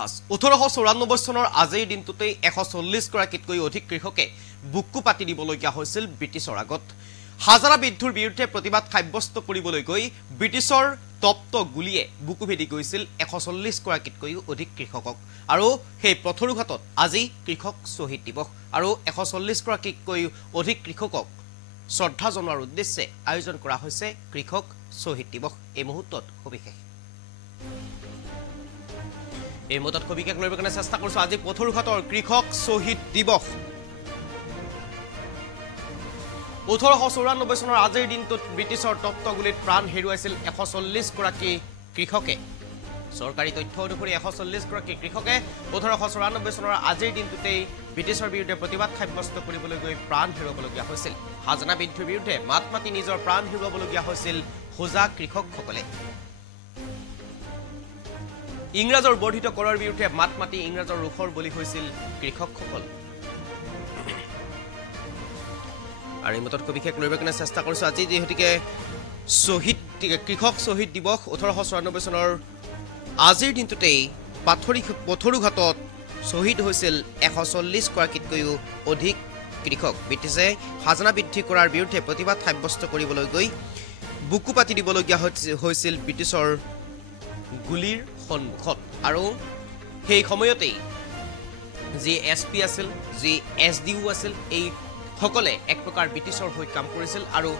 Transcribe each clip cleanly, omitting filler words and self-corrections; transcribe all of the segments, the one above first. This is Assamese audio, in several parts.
1894 চনৰ আজিৰ দিনটোতেই 140 গৰাকীতকৈ অধিক কৃষকে বুকু পাতি দিবলগীয়া হৈছিল ব্ৰিটিছৰ আগত হাজাৰা বিদ্যুৰ বিৰুদ্ধে প্ৰতিবাদ সাব্যস্ত কৰিবলৈ গৈ ব্ৰিটিছৰ তপ্ত গুলিয়ে বুকু ভেদি গৈছিল 140 গৰাকীতকৈ অধিক কৃষকক আৰু সেই পথৰুঘাটত আজি কৃষক শ্বহীদ দিৱস আৰু 140 গৰাকীতকৈ অধিক কৃষকক শ্ৰদ্ধা জনোৱাৰ উদ্দেশ্যে আয়োজন কৰা হৈছে কৃষক শ্বহীদ দিৱস এই মুহূৰ্তত সবিশেষ এই মুহূৰ্তত সবিশেষ লইবৰ কাৰণে চেষ্টা কৰিছো আজি পথৰুঘাটৰ কৃষক শ্বহীদ দিৱস 1894 চনৰ আজিৰ দিনটোত ব্ৰিটিছৰ তপ্ত গুলিত প্ৰাণ হেৰুৱাইছিল 140 গৰাকী কৃষকে সৰকাৰী তথ্য অনুসৰি 140 গৰাকী কৃষকে 1894 চনৰ আজিৰ দিনটোতেই ব্ৰিটিছৰ বিৰুদ্ধে প্ৰতিবাদ সাব্যস্ত কৰিবলৈ গৈ প্ৰাণ হেৰুৱাবলগীয়া হৈছিল হাজানা বিদ্যুৰ বিৰুদ্ধে মাত মাতি নিজৰ প্ৰাণ হেৰুৱাবলগীয়া হৈছিল হোজা কৃষকসকলে ইংৰাজৰ বৰ্ধিত কৰৰ বিৰুদ্ধে মাত মাতি ইংৰাজৰ ৰোষৰ বলি হৈছিল কৃষকসকল আৰু এই মতত বিশেষ লইবৰ কাৰণে চেষ্টা কৰিছো আজি যেহেতুকে শ্বহীদ কৃষক শ্বহীদ দিৱস 1894 চনৰ আজিৰ দিনটোতেই পথৰুঘাটত শ্বহীদ হৈছিল 140 গৰাকীতকৈও অধিক কৃষক ব্ৰিটিছে হাজানা বৃদ্ধি কৰাৰ বিৰুদ্ধে প্ৰতিবাদ সাব্যস্ত কৰিবলৈ গৈ বুকু পাতি দিবলগীয়া হৈছিল ব্ৰিটিছৰ গুলিৰ সন্মুখত আৰু সেই সময়তেই যি এছপি আছিল যি এছডিও আছিল এই সকলে এক প্ৰকাৰ ব্ৰিটিছৰ হৈ কাম কৰিছিল আৰু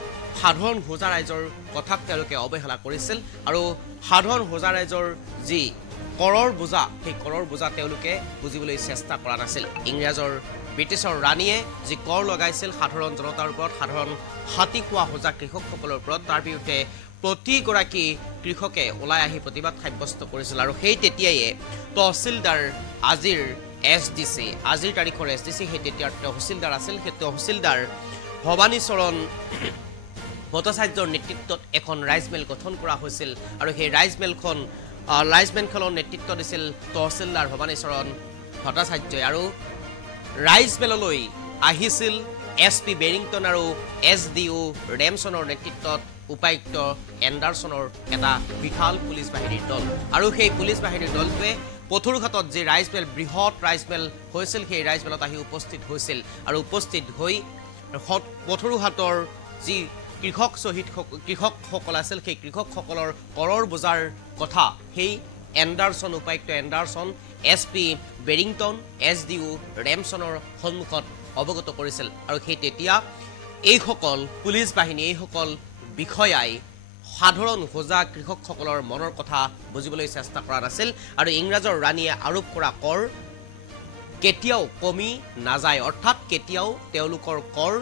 সাধাৰণ হোজা ৰাইজৰ কথাক তেওঁলোকে অৱহেলা কৰিছিল আৰু সাধাৰণ হোজা ৰাইজৰ যি কৰৰ বোজা সেই কৰৰ বোজা তেওঁলোকে বুজিবলৈ চেষ্টা কৰা নাছিল ইংৰাজৰ ব্ৰিটিছৰ ৰাণীয়ে যি কৰ লগাইছিল সাধাৰণ জনতাৰ ওপৰত সাধাৰণ হাতী খোৱা হোজা কৃষকসকলৰ ওপৰত তাৰ বিৰুদ্ধে প্ৰতিগৰাকী কৃষকে ওলাই আহি প্ৰতিবাদ সাব্যস্ত কৰিছিল আৰু সেই তেতিয়াই তহচিলদাৰ আজিৰ এছডিসি আজিৰ তাৰিখৰ এছডিসি সেই তেতিয়াৰ তহচিলদাৰ আছিল সেই তহচিলদাৰ ভৱানী চৰণ ভট্টাচাৰ্যৰ নেতৃত্বত এখন ৰাইজমেল গঠন কৰা হৈছিল আৰু সেই ৰাইজমেলখনৰ নেতৃত্ব দিছিল তহচিলদাৰ ভৱানী চৰণ ভট্টাচাৰ্যই আৰু ৰাইজমেললৈ আহিছিল এছপি বেৰিংটন আৰু এছডিও ৰেমছনৰ নেতৃত্বত উপায়ুক্ত এণ্ডাৰছনৰ এটা বিশাল পুলিচ বাহিনীৰ দল আৰু সেই পুলিচ বাহিনীৰ দলটোৱে পথৰুঘাটত যি ৰাইজমেল বৃহৎ ৰাইজমেল হৈছিল সেই ৰাইজমেলত আহি উপস্থিত হৈছিল আৰু উপস্থিত হৈ পথৰুঘাটৰ যি কৃষকসকল আছিল সেই কৃষকসকলৰ কৰৰ বোজাৰ কথা সেই এণ্ডাৰছন উপায়ুক্ত এণ্ডাৰছন এছপি বেৰিংটন এছডিও ৰেমছনৰ সন্মুখত অৱগত কৰিছিল আৰু সেই তেতিয়া এইসকল পুলিচ বাহিনী এইসকল বিষয়াই সাধাৰণ হোজা কৃষকসকলৰ মনৰ কথা বুজিবলৈ চেষ্টা কৰা নাছিল আৰু ইংৰাজৰ ৰাণীয়ে আৰোপ কৰা কৰ কেতিয়াও কমি নাযায় অৰ্থাৎ কেতিয়াও তেওঁলোকৰ কৰ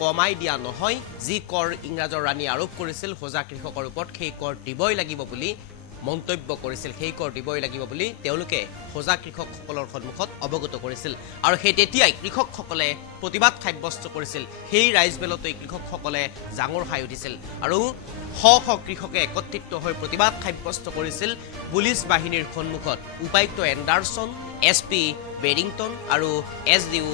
কমাই দিয়া নহয় যি কৰ ইংৰাজৰ ৰাণী আৰোপ কৰিছিল হোজা কৃষকৰ ওপৰত সেই কৰ দিবই লাগিব বুলি মন্তব্য কৰিছিল সেই কৰ দিবই লাগিব বুলি তেওঁলোকে হোজা কৃষকসকলৰ সন্মুখত অৱগত কৰিছিল আৰু সেই তেতিয়াই কৃষকসকলে প্ৰতিবাদ সাব্যস্ত কৰিছিল সেই ৰাইজমেলতে কৃষকসকলে জাঙৰ খাই উঠিছিল আৰু শ কৃষকে একত্ৰিত হৈ প্ৰতিবাদ সাব্যস্ত কৰিছিল পুলিচ বাহিনীৰ সন্মুখত উপায়ুক্ত এণ্ডাৰছন এছপি বেৰিংটন আৰু এছডিও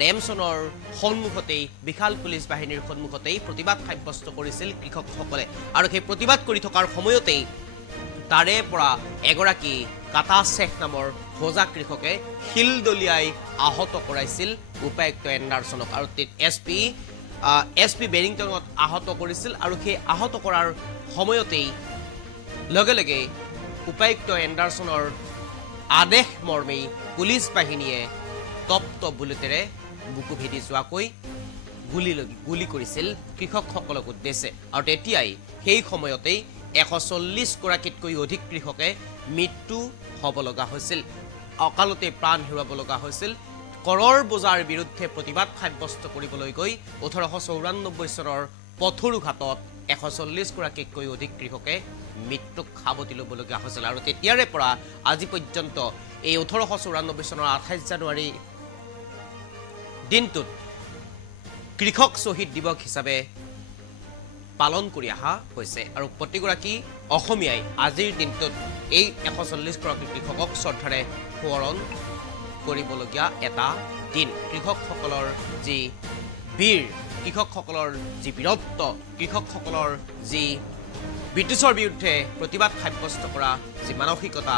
ৰেমছনৰ সন্মুখতেই বিশাল পুলিচ বাহিনীৰ সন্মুখতেই প্ৰতিবাদ সাব্যস্ত কৰিছিল কৃষকসকলে আৰু সেই প্ৰতিবাদ কৰি থকাৰ সময়তেই তাৰে পৰা এগৰাকী কাটা শেখ নামৰ হোজা কৃষকে শিল দলিয়াই আহত কৰাইছিল উপায়ুক্ত এণ্ডাৰছনক আৰু এছপি বেৰিংটনত আহত কৰিছিল আৰু সেই আহত কৰাৰ সময়তেই লগে লগে উপায়ুক্ত এণ্ডাৰছনৰ আদেশ মৰ্মেই পুলিচ বাহিনীয়ে তপ্ত বুলেটেৰে বুকু ভেদি যোৱাকৈ গুলি কৰিছিল কৃষকসকলক উদ্দেশ্যে আৰু তেতিয়াই সেই সময়তেই 140 গৰাকীতকৈ অধিক কৃষকে মৃত্যু হ'ব লগা হৈছিল অকালতে প্ৰাণ হেৰুৱাব লগা হৈছিল কৰৰ বোজাৰ বিৰুদ্ধে প্ৰতিবাদ সাব্যস্ত কৰিবলৈ গৈ 1894 চনৰ পথৰুঘাটত 140 গৰাকীতকৈ অধিক কৃষকে মৃত্যুক সাৱটি ল'বলগীয়া হৈছিল আৰু তেতিয়াৰে পৰা আজি পৰ্যন্ত এই 1894 চনৰ 28 জানুৱাৰী দিনটোত কৃষক শ্বহীদ দিৱস হিচাপে পালন কৰি অহা হৈছে আৰু প্ৰতিগৰাকী অসমীয়াই আজিৰ দিনটোত এই 140 গৰাকী কৃষকক শ্ৰদ্ধাৰে সোঁৱৰণ কৰিবলগীয়া এটা দিন কৃষকসকলৰ যি বীৰ কৃষকসকলৰ যি বীৰত্ব কৃষকসকলৰ যি ব্ৰিটিছৰ বিৰুদ্ধে প্ৰতিবাদ সাব্যস্ত কৰা যি মানসিকতা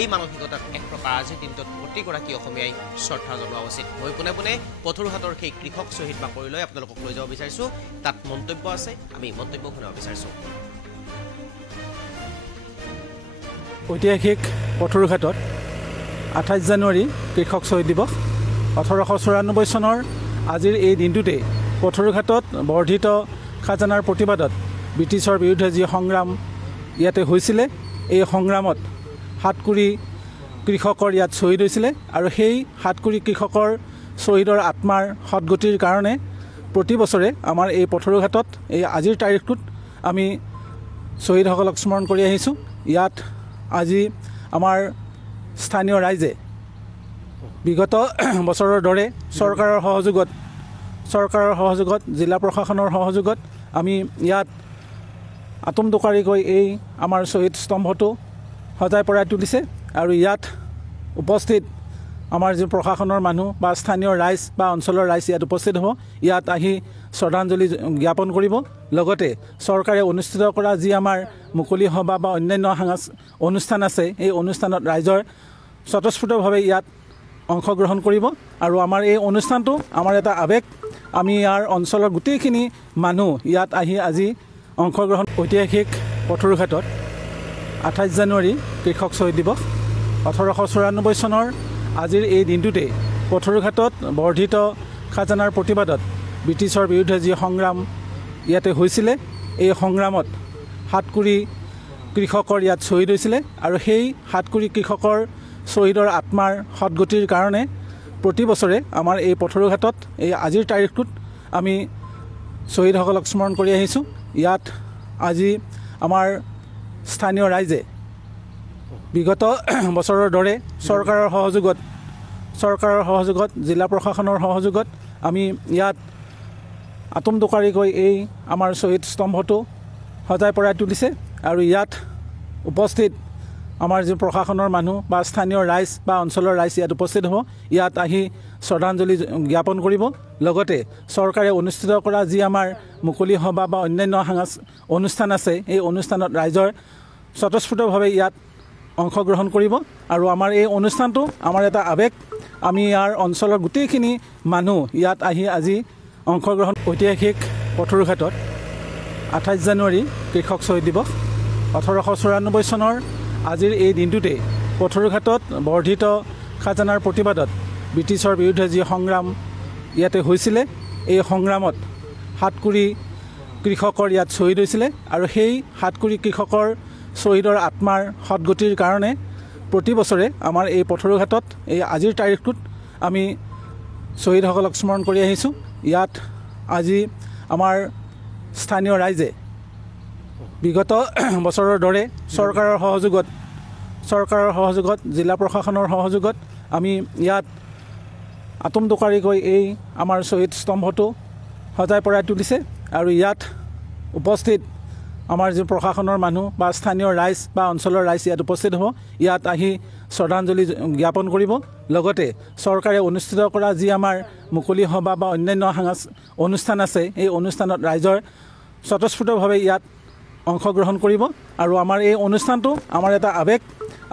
এই মানসিকতাত এক প্ৰকাৰ আজিৰ দিনটোত প্ৰতিগৰাকী অসমীয়াই শ্ৰদ্ধা জনোৱা উচিত। মই পোনে পোনে পথৰুঘাটৰ সেই কৃষক শ্বহীদ বাকৰিলৈ আপোনালোকক লৈ যাব বিচাৰিছোঁ। তাত মন্তব্য আছে, আমি মন্তব্য শুনাব বিচাৰিছোঁ। ঐতিহাসিক পথৰুঘাটত 28 জানুৱাৰী কৃষক শ্বহীদ দিৱস। 1894 চনৰ আজিৰ এই দিনটোতে পথৰুঘাটত বৰ্ধিত খাজানাৰ প্ৰতিবাদত ব্ৰিটিছৰ বিৰুদ্ধে যি সংগ্ৰাম ইয়াতে হৈছিলে, এই সংগ্ৰামত 7 কোটি কৃষকৰ ইয়াত শ্বহীদ হৈছিলে আৰু সেই 7 কোটি কৃষকৰ শ্বহীদৰ আত্মাৰ সদগতিৰ কাৰণে প্ৰতি বছৰে আমাৰ এই পথৰুঘাটত এই আজিৰ তাৰিখটোত আমি শ্বহীদসকলক স্মৰণ কৰি আহিছোঁ। ইয়াত আজি আমাৰ স্থানীয় ৰাইজে বিগত বছৰৰ দৰে চৰকাৰৰ সহযোগত জিলা প্ৰশাসনৰ সহযোগত আমি ইয়াত আটোমটোকাৰিকৈ এই আমাৰ শ্বহীদ স্তম্ভটো সজাই পৰাই তুলিছে আৰু ইয়াত উপস্থিত আমাৰ যি প্ৰশাসনৰ মানুহ বা স্থানীয় ৰাইজ বা অঞ্চলৰ ৰাইজ ইয়াত উপস্থিত হ'ব। ইয়াত আহি শ্ৰদ্ধাঞ্জলি জ্ঞাপন কৰিব। লগতে চৰকাৰে অনুষ্ঠিত কৰা যি আমাৰ মুকলি সভা বা অন্যান্য অনুষ্ঠান আছে, এই অনুষ্ঠানত ৰাইজৰ স্বতঃস্ফূৰ্তভাৱে ইয়াত অংশগ্ৰহণ কৰিব আৰু আমাৰ এই অনুষ্ঠানটো আমাৰ এটা আৱেগ। আমি ইয়াৰ অঞ্চলৰ গোটেইখিনি মানুহ ইয়াত আহি আজি অংশগ্ৰহণ। ঐতিহাসিক পথৰুঘাটত 28 জানুৱাৰী কৃষক শ্বহীদ দিৱস। 1894 চনৰ আজিৰ এই দিনটোতে পথৰুঘাটত বৰ্ধিত খাজানাৰ প্ৰতিবাদত ব্ৰিটিছৰ বিৰুদ্ধে যি সংগ্ৰাম ইয়াতে হৈছিলে, এই সংগ্ৰামত 7 কোটি কৃষকৰ ইয়াত শ্বহীদ হৈছিলে আৰু সেই 7 কোটি কৃষকৰ শ্বহীদৰ আত্মাৰ সদগতিৰ কাৰণে প্ৰতি বছৰে আমাৰ এই পথৰুঘাটত এই আজিৰ তাৰিখটোত আমি শ্বহীদসকলক স্মৰণ কৰি আহিছোঁ। ইয়াত আজি আমাৰ স্থানীয় ৰাইজে বিগত বছৰৰ দৰে চৰকাৰৰ সহযোগত জিলা প্ৰশাসনৰ সহযোগত আমি ইয়াত আটোমটোকাৰিকৈ এই আমাৰ শ্বহীদ স্তম্ভটো সজাই পৰাই তুলিছে আৰু ইয়াত উপস্থিত আমাৰ যি প্ৰশাসনৰ মানুহ বা স্থানীয় ৰাইজ বা অঞ্চলৰ ৰাইজ ইয়াত উপস্থিত হ'ব। ইয়াত আহি শ্ৰদ্ধাঞ্জলি জ্ঞাপন কৰিব। লগতে চৰকাৰে অনুষ্ঠিত কৰা যি আমাৰ মুকলি সভা বা অন্যান্য অনুষ্ঠান আছে, এই অনুষ্ঠানত ৰাইজৰ স্বতঃস্ফূৰ্তভাৱে ইয়াত অংশগ্ৰহণ কৰিব আৰু আমাৰ এই অনুষ্ঠানটো আমাৰ এটা আৱেগ। আমি ইয়াৰ অঞ্চলৰ গোটেইখিনি মানুহ ইয়াত আহি আজি অংশগ্ৰহণ। ঐতিহাসিক পথৰুঘাটত 28 জানুৱাৰী কৃষক শ্বহীদ দিৱস। 1894 চনৰ আজিৰ এই দিনটোতে পথৰুঘাটত বৰ্ধিত খাজানাৰ প্ৰতিবাদত ব্ৰিটিছৰ বিৰুদ্ধে যি সংগ্ৰাম ইয়াতে হৈছিলে, এই সংগ্ৰামত 7 কোটি কৃষকৰ ইয়াত শ্বহীদ হৈছিলে আৰু সেই 7 কোটি কৃষকৰ শ্বহীদৰ আত্মাৰ সদগতিৰ কাৰণে প্ৰতি বছৰে আমাৰ এই পথৰুঘাটত এই আজিৰ তাৰিখটোত আমি শ্বহীদসকলক স্মৰণ কৰি আহিছোঁ। ইয়াত আজি আমাৰ স্থানীয় ৰাইজে বিগত বছৰৰ দৰে চৰকাৰৰ সহযোগত জিলা প্ৰশাসনৰ সহযোগত আমি ইয়াত আটোমটোকাৰিকৈ এই আমাৰ শ্বহীদ স্তম্ভটো সজাই পৰাই তুলিছে আৰু ইয়াত উপস্থিত আমাৰ যি প্ৰশাসনৰ মানুহ বা স্থানীয় ৰাইজ বা অঞ্চলৰ ৰাইজ ইয়াত উপস্থিত হ'ব। ইয়াত আহি শ্ৰদ্ধাঞ্জলি জ্ঞাপন কৰিব। লগতে চৰকাৰে অনুষ্ঠিত কৰা যি আমাৰ মুকলি সভা বা অন্যান্য অনুষ্ঠান আছে, এই অনুষ্ঠানত ৰাইজৰ স্বতঃস্ফূৰ্তভাৱে ইয়াত অংশগ্ৰহণ কৰিব আৰু আমাৰ এই অনুষ্ঠানটো আমাৰ এটা আৱেগ।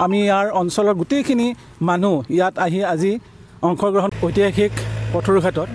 আমি ইয়াৰ অঞ্চলৰ গোটেইখিনি মানুহ ইয়াত আহি আজি অংশগ্ৰহণ। ঐতিহাসিক পথৰুঘাটত